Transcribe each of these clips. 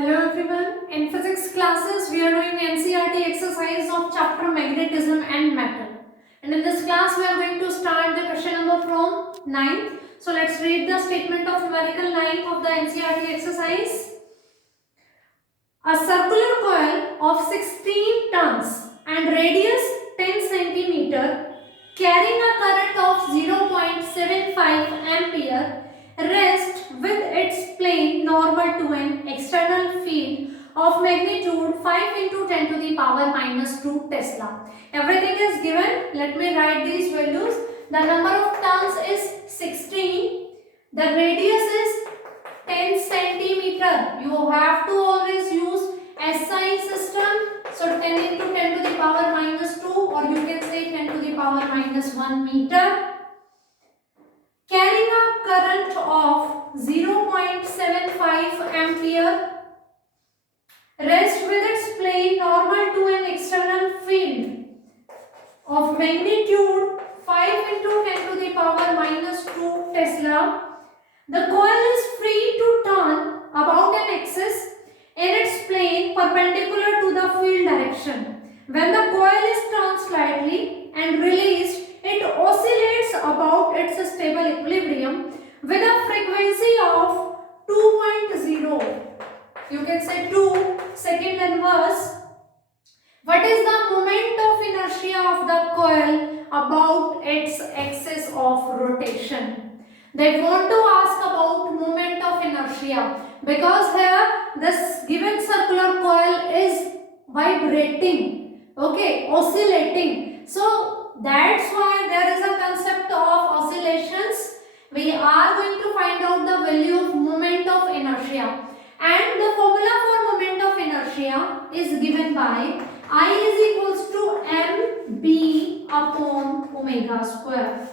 Hello everyone. In physics classes, we are doing NCERT exercise of chapter Magnetism and Metal. And in this class, we are going to start the question number from 9th. So let's read the statement of numerical 9 of the NCERT exercise. A circular coil of 16 tons and radius 10 centimeter carrying a current of 0.75 ampere rests with its plane normal to an external field of magnitude 5 into 10 to the power minus 2 Tesla. Everything is given. Let me write these values. The number of tons is 16. The radius is 10 centimeter. You have to always use SI system. So 10 into 10 to the power minus 2, or you can say 10 to the power minus 1 meter. Carrying a current of 0.75 ampere, rests with its plane normal to an external field of magnitude 5 into 10 to the power minus 2 Tesla. The coil is free to turn about an axis in its plane perpendicular to the field direction. When the coil is turned slightly and released, it oscillates about its stable equilibrium with a frequency of 2.0. You can say 2 second inverse. What is the moment of inertia of the coil about its axis of rotation? They want to ask about moment of inertia because here this given circular coil is vibrating, okay, oscillating. So that's why there is a concept of oscillations. We are going to find out the value of moment of inertia, and the formula for moment of inertia is given by I is equals to mb upon omega square.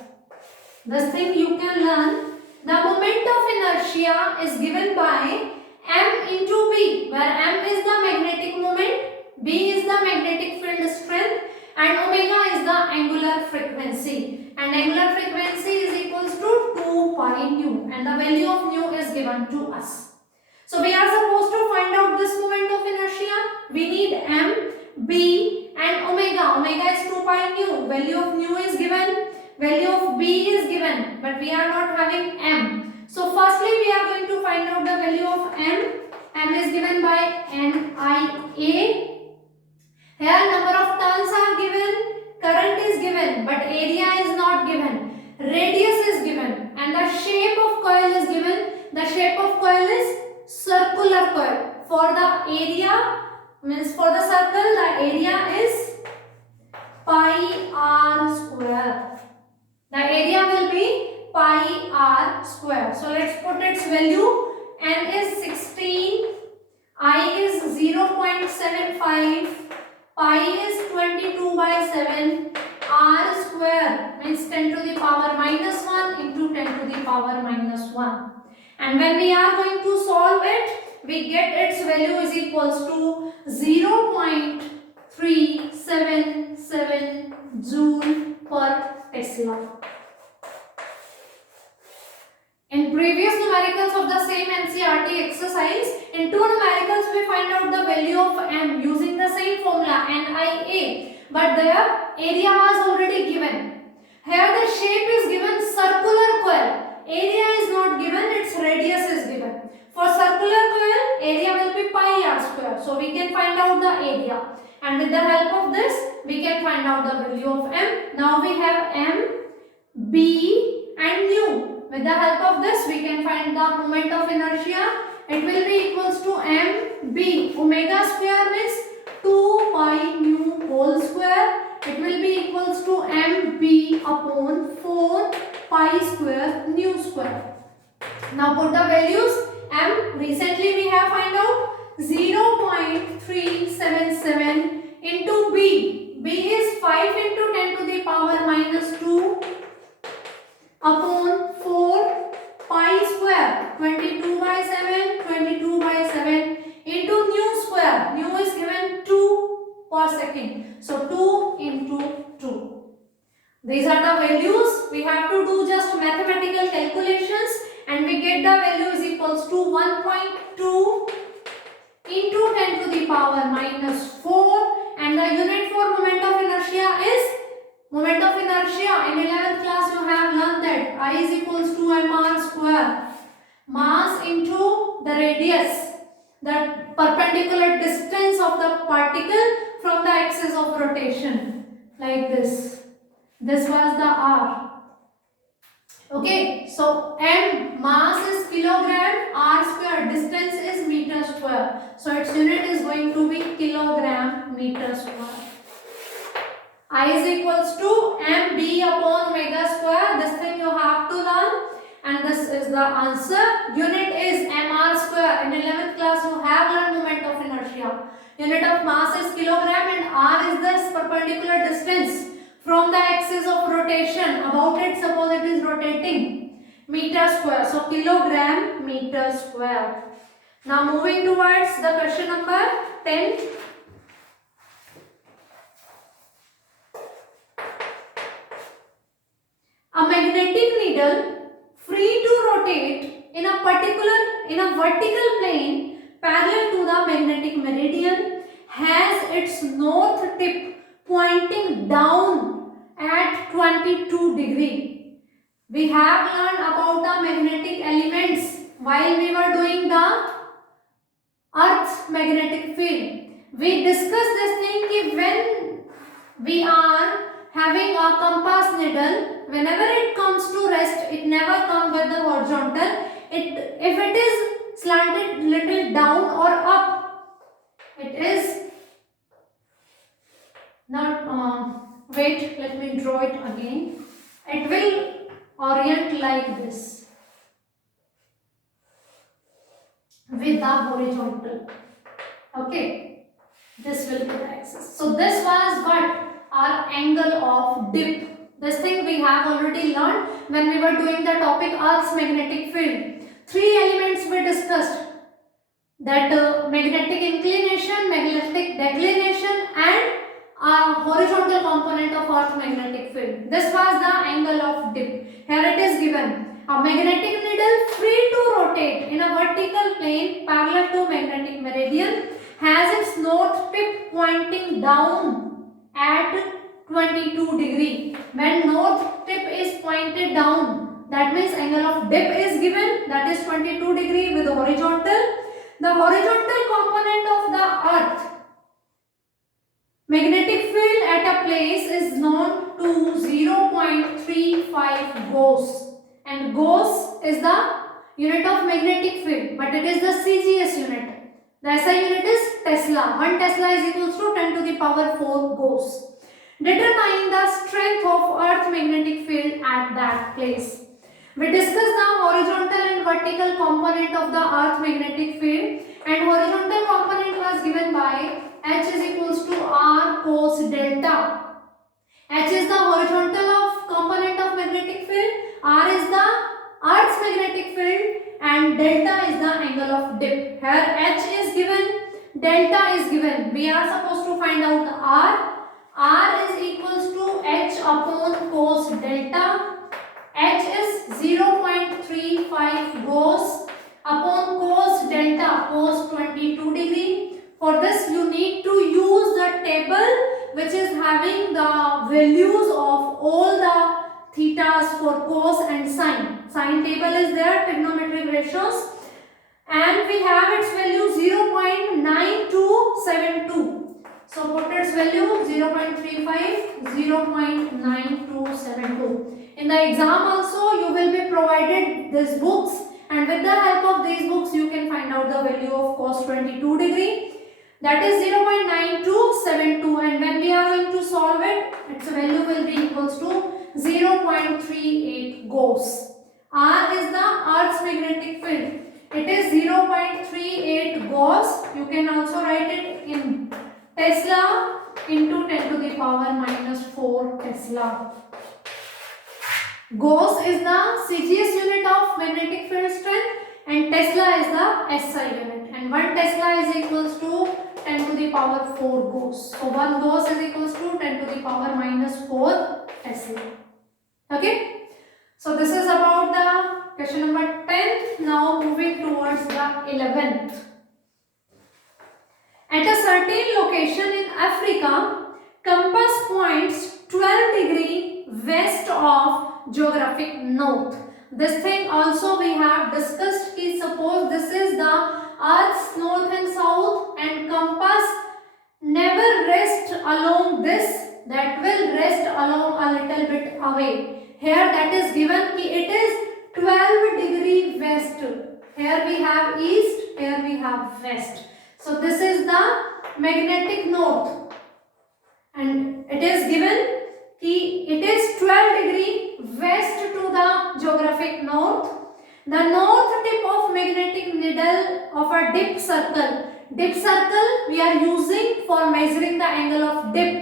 This thing you can learn. The moment of inertia is given by m into b, where m is the magnetic moment, b is the magnetic field strength, and omega is the angular frequency. And angular frequency is equals to 2 pi nu, and the value of nu is given to us. So we are supposed to find out this moment of inertia. We need m, b and omega. Omega is 2 pi nu. Value of nu is given. Value of b is given, but we are not having m. So firstly we are going to find out the value of m. M is given by NIA. Here number of turns are given, current is given, but area is not given. Radius is given, and the shape of coil is given. The shape of coil is circular coil. For the area, means for the circle, the area is pi r square. The area will be pi r square. So let's put its value. N is 16, I is 0.75, pi is 22 by 7, r square means 10 to the power minus 1 into 10 to the power minus 1. And when we are going to solve it, we get its value is equals to 0.377 joule per Tesla. In previous numericals of the same NCERT exercise, in two numericals we find out the value of m using the same formula NIA, but their area was already given. Here the shape is given circular coil. Area is not given, its radius is given. For circular coil, area will be pi r square. So we can find out the area. And with the help of this, we can find out the value of m. Now we have m, b and nu. With the help of this, we can find the moment of inertia. It will be equals to mb. Omega square means 2 pi nu whole square. It will be equals to mb upon 4 pi square nu square. Now put the values. M recently we have find out 0.377 into b. B is 5 into 10 to the power minus 2 upon 4 pi square, 22 by 7, 22 by 7 into nu square. Nu is given 2 per second. So 2 into 2. These are the values. We have to do just mathematical calculations, and we get the value is equals to 1.2 into 10 to the power minus 4, and the unit for moment of inertia is moment of inertia. In 11th class you have learned that I is equals to mr square, mass into the radius, the perpendicular distance of the particle from the axis of rotation, like this. This was the r. Okay, so m mass is kilogram, r square distance is meter square. So its unit is going to be kilogram meter square. I is equals to mb upon omega square. This thing you have to learn, and this is the answer. Unit is mr square. In 11th class you have learned moment of inertia. Unit of mass is kilogram and r is the perpendicular distance from the axis of rotation about it. Suppose it is rotating, meter square. So kilogram meter square. Now moving towards the question number 10. A magnetic needle free to rotate in a vertical plane parallel to the magnetic meridian has its north tip pointing down at 22 degree. We have learned about the magnetic elements while we were doing the Earth's magnetic field. We discussed this thing कि when we are having a compass needle, whenever it comes to rest, it never comes with the horizontal. If it is slanted little down or up, it is not, wait, let me draw it again. It will orient like this with the horizontal. Okay, this will be the axis. So this was what? Our angle of dip. This thing we have already learned when we were doing the topic Earth's magnetic field. Three elements we discussed, that magnetic inclination, magnetic declination, and horizontal component of Earth's magnetic field. This was the angle of dip. Here it is given. A magnetic needle free to rotate in a vertical plane parallel to magnetic meridian has its north tip pointing down at 22 degree. When north tip is pointed down, that means angle of dip is given, that is 22 degree with horizontal. The horizontal component of the Earth magnetic field at a place is known to 0.35 Gauss, and Gauss is the unit of magnetic field, but it is the CGS unit. The SI unit is Tesla. 1 Tesla is equals to 10 to the power 4 Gauss. Determine the strength of Earth magnetic field at that place. We discussed the horizontal and vertical component of the Earth magnetic field, and horizontal component was given by H is equals to R cos delta. H is the horizontal of component of magnetic field, R is the Earth's magnetic field, and delta is the angle of dip. Here H is given, delta is given. We are supposed to find out the R. R is equals to H upon cos delta. H is 0.35 Gauss upon cos delta, cos 22 degree. For this you need to use the table which is having the values of all the thetas for cos and sine. Sine table is there, trigonometric ratios, and we have its value 0.9272. So put its value 0.35, 0.9272. In the exam also you will be provided these books, and with the help of these books you can find out the value of cos 22 degree. That is 0.9272, and when we are going to solve it, its value will be equals to 0.38 Gauss. R is the Earth's magnetic field. It is 0.38 Gauss. You can also write it in Tesla into 10 to the power minus 4 Tesla. Gauss is the CGS unit of magnetic field strength, and Tesla is the SI unit, and 1 Tesla is equals to 10 to the power 4 Gauss. So 1 Gauss is equals to 10 to the power minus 4 Tesla. Okay. So this is about the question number 10. Now moving towards the 11th. location in Africa, compass points 12 degrees west of geographic north. This thing also we have discussed. Ki suppose this is the Earth's north and south, and compass never rest along this, that will rest along a little bit away. Here that is given ki it is 12 degree west. Here we have east, here we have west. So this is the magnetic north, and it is given ki it is 12 degree west to the geographic north. The north tip of magnetic needle of a dip circle. Dip circle we are using for measuring the angle of dip.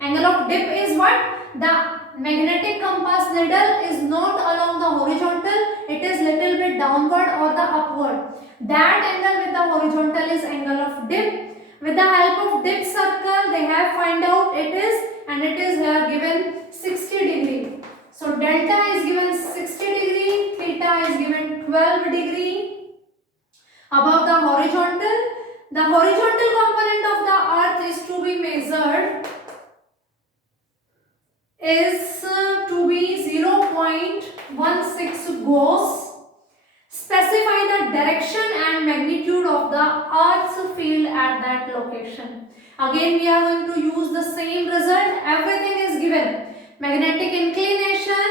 Angle of dip is what? The magnetic compass needle is not along the horizontal, it is little bit downward or the upward. That angle with the horizontal is angle of dip. With the help of dip circle they have find out it is, and it is here given 60 degree. So delta is given 60 degree, theta is given 12 degree above the horizontal. The horizontal component of the earth is to be measured is to be 0.16 gauss. Specify the direction and magnitude of the earth's field at that location. Again we are going to use the same result. Everything is given. Magnetic inclination,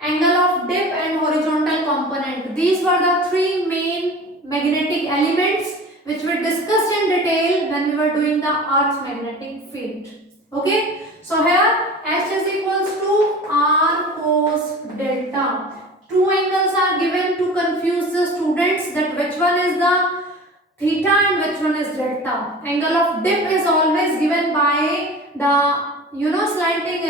angle of dip and horizontal component. These were the three main magnetic elements which were discussed in detail when we were doing the Earth's magnetic field. Okay. So here H is equals to R cos delta. Two angles are given to confuse the students that which one is the theta and which one is delta. Angle of dip is always given by the slanting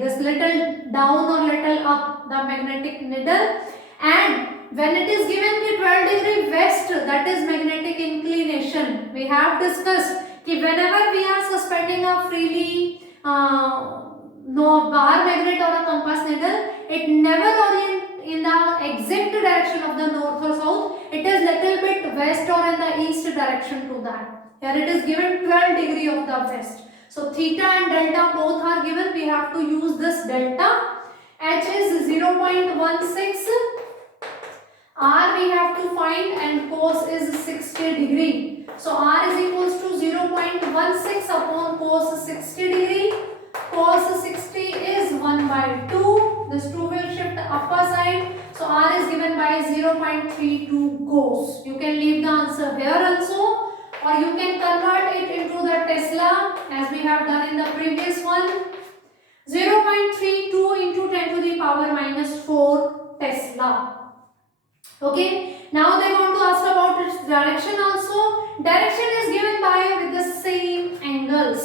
this little down or little up the magnetic needle, and when it is given 12 degree west, that is magnetic inclination. We have discussed कि whenever we are suspending a freely bar magnet or a compass needle, it never orient in the exact direction of the north or south. It is little bit west or in the east direction to that. Here it is given 12 degree of the west. So theta and delta both are given. We have to use this delta. H is 0.16. R we have to find, and cos is 60 degree. So R is equals to 0.16 upon cos 60 degree. Cos 60 is 1 by 2. This 2 will shift upper side. So R is given by 0.32 cos. You can leave the answer here also, or you can convert it into the Tesla as we have done in the previous one. 0.32 into 10 to the power minus 4 Tesla. Okay, now they want to ask about its direction also. Direction is given by with the same angles.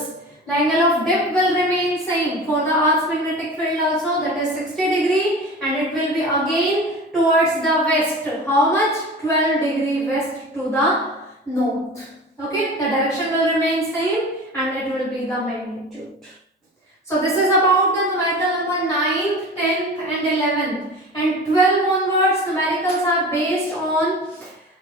The angle of dip will remain same for the Earth's magnetic field also, that is 60 degree, and it will be again towards the west. How much? 12 degree west to the north. Okay, the direction will remain same and it will be the magnitude. So this is about the numerical number 9th, 10th and 11th, and 12 onwards numericals are based on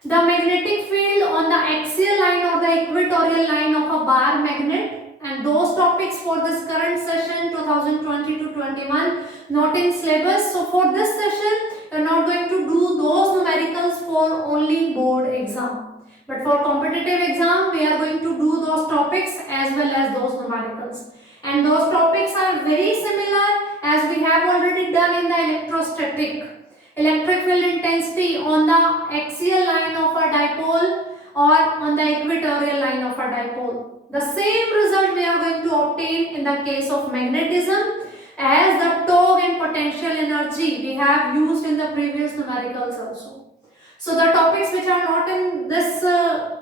the magnetic field on the axial line or the equatorial line of a bar magnet, and those topics for this current session 2020 to 21 not in syllabus. So for this session you are not going to do those numericals for only board exam, but for competitive exam we are going to do those topics as well as those numericals. And those topics are very similar as we have already done in the electrostatic. Electric field intensity on the axial line of a dipole or on the equatorial line of a dipole. The same result we are going to obtain in the case of magnetism, as the torque and potential energy we have used in the previous numericals also. So the topics which are not in this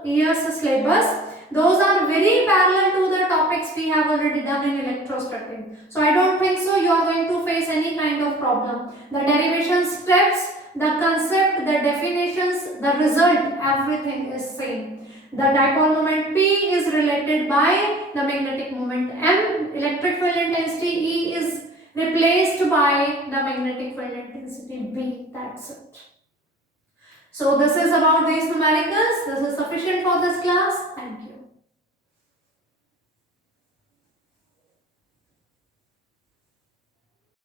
year's syllabus, those are very parallel to the topics we have already done in electrostatic. So I don't think so you are going to face any kind of problem. The derivation steps, the concept, the definitions, the result, everything is same. The dipole moment P is related by the magnetic moment M. Electric field intensity E is replaced by the magnetic field intensity B. That's it. So this is about these numericals. This is sufficient for this class. Thank you.